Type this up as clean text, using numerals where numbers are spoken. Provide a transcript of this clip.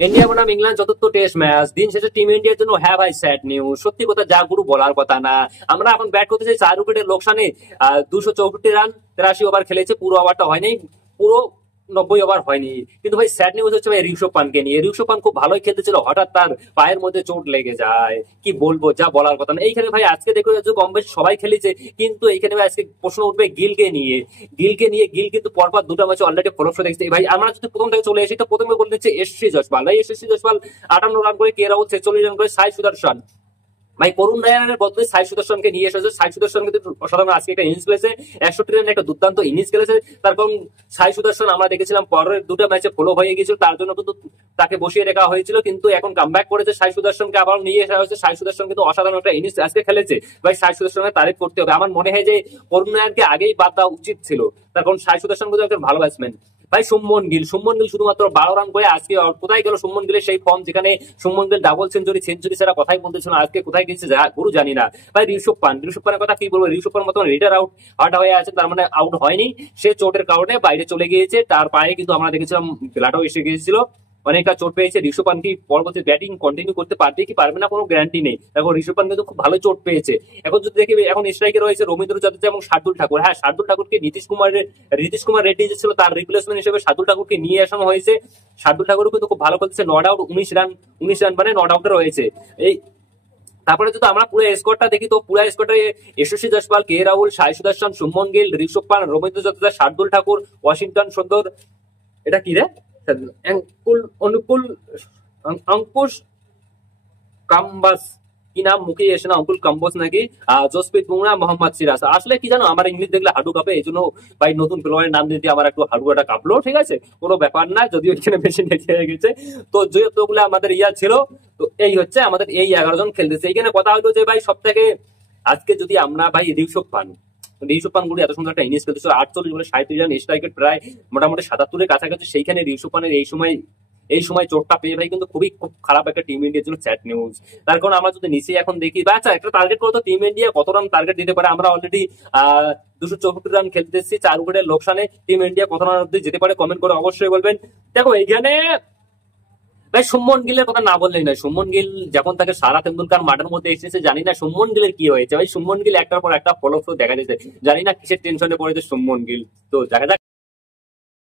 India বনাম England চতুর্থ test match দিন শেষে টিম ইন্ডিয়ার জন্য হ্যাঁ ভাই স্যাড নিউজ। সত্যি কথা যা গুরু বলার কথা না। আমরা এখন ব্যাট করতে চাই 4 উইকেটের লোকসানে 264 রান 83 ওভার খেলেছে, পুরো ওভারটা হয়নি, পুরো 90 ওভার হয়নি। কিন্তু ভাই স্যাড নিউজ হচ্ছে ভাই ঋষভ পানকে নিয়ে। ঋষভ পান খুব ভালোই খেলতেছিল, হঠাৎ তার পায়ের মধ্যে চোট লেগে যায়। কি বলবো, যা বলার কথা না। এইখানে ভাই আজকে দেখো যে কম বেশি সবাই খেলেছে, কিন্তু এইখানে ভাই আজকে প্রশ্ন উঠবে গিল কিন্তু পরপর দুটো ম্যাচে অলরেডি ফলস্ব দেখছে ভাই। আমরা যদি প্রথম থেকে চলে আসি তো প্রথমে বলে দিচ্ছে এসসি জসপাল। ভাই এসসি জসপাল 58 রান করে, কে রাহুল 46 রান করে, সাই সুদর্শন ভাই করুণ নায়ারের বদলে সাই সুদর্শনকে নিয়ে এসেছে। সাই সুদর্শন কিন্তু অসাধারণ আজকে একটা ইনিংস খেলেছে, 61 রানের একটা দুর্দান্ত ইনিংস খেলেছে। তার কারণ সাই সুদর্শন আমরা দেখেছিলাম পরের দুটো ম্যাচে ফলো হয়ে গিয়েছিল, তার জন্য কিন্তু তাকে বসিয়ে রাখা হয়েছিল, কিন্তু এখন কামব্যাক করেছে সাই সুদর্শনকে আবার নিয়ে আসা হয়েছে। সাই সুদর্শন কিন্তু অসাধারণ একটা ইনিংস আজকে খেলেছে। ভাই সাই সুদর্শনের তারিফ করতে হবে। আমার মনে হয় যে করুণ নায়ারকে আগেই বাদ দেওয়া উচিত ছিল, তার কারণ সাই সুদর্শন কিন্তু একজন ভালো ব্যাটসম্যান। ভাই শুভমন গিল শুধুমাত্র 12 রান করে আজকে কোথায় গেল শুভমন গিলের সেই ফর্ম, যেখানে শুভমন গিল ডাবল সেঞ্চুরি ছাড়া কথাই বলতেছিল না, আজকে কোথায় গেছে গুরু জানি না। ভাই ঋষভ পানের কথা কি বলবো, ঋষভ পান মতন রিটার আউট হয়ে আছে, তার মানে আউট হয়নি, সে চোটের কারণে বাইরে চলে গিয়েছে। তার পায়ে কিন্তু আমরা দেখেছিলাম ব্লাডও এসে গিয়েছিল, অনেকটা চোট পেয়েছে। ঋষভ পান কি পরবর্তী ব্যাটিং কন্টিনিউ করতে পারবে কি পারবে না কোনো গ্যারান্টি নেই। এখন ঋষভ পান কিন্তু খুব ভালো চোট পেয়েছে। এখন যদি দেখি এখন স্ট্রাইকে রয়েছে রবীন্দ্র জাদেজা এবং শার্দুল ঠাকুর। হ্যাঁ, শার্দুল ঠাকুরকে নীতিশ কুমার রেড্ডি যে ছিল তার রিপ্লেসমেন্ট হিসেবে শার্দুল ঠাকুরকে নিয়ে আসানো হয়েছে। শার্দুল ঠাকুর কিন্তু খুব ভালো খেলছে, নট আউট 19 রান মানে নট আউটে রয়েছে। এই তারপরে যদি আমরা পুরো স্কোরটা দেখি তো পুরো স্কোরটা যশস্বী জয়সওয়াল, কে রাহুল, সাই সুদর্শন, শুভমন গিল, ঋষভ পান, রবীন্দ্র জাদেজা, শার্দুল ঠাকুর, ওয়াশিংটন সুন্দর, এটা কি রে, অনুকূল অঙ্কুশ কাম্বাস, কি নাম মুখে এসে না, অঙ্কুল কাম্বোজ নাকি, জসপ্রীত বুমরা, মোহাম্মদ সিরাজ। আসলে কি জানো, আমার ইংলিশ দেখলে হাডু কাঁপে, এই জন্য ভাই নতুন প্লেয়ারের নাম দিতে আমার একটু হাডুটা কাঁপলো। ঠিক আছে, কোনো ব্যাপার না, যদিও এখানে বেশি নেচে হয়ে গেছে। তো যতগুলো আমাদের ছিল, তো এই হচ্ছে আমাদের এই 11 জন খেলতেছে। এইখানে কথা হলো যে ভাই সব থেকে আজকে যদি আমরা ভাই ঋষভ পান গুলি এত সুন্দর একটা ইনিংস খেলতেছিল, 48 বলে 37 রান, স্ট্রাইক রেট প্রায় মোটামুটি 77-এর কাছাকাছি। সেইখানে ঋষভ পানের এই সময় চোটটা পেয়ে ভাই কিন্তু খুব খারাপ একটা টিম ইন্ডিয়ার জন্য স্যাড নিউজ। তার কারণ আমরা যদি নিচে এখন দেখি বা আচ্ছা একটা টার্গেট করতো টিম ইন্ডিয়া কত রান টার্গেট দিতে পারে। আমরা অলরেডি 264 রান খেলতেছি 4 উইকেটের লোকসানে। টিম ইন্ডিয়া কত রান অব্দি যেতে পারে কমেন্ট করে অবশ্যই বলবেন। দেখো এইখানে ভাই শুভমন গিলের কথা না বললেই নয়। শুভমন গিল যখন তাকে সারা তেন্ডুলকার মাঠের মধ্যে এসেছে, জানি না শুভমন গিলের কি হয়েছে। ভাই শুভমন গিল একটার পর একটা ফলো দেখা যাচ্ছে, জানি না কিসের টেনশনে পড়েছে শুভমন গিল। তো দেখা যাক।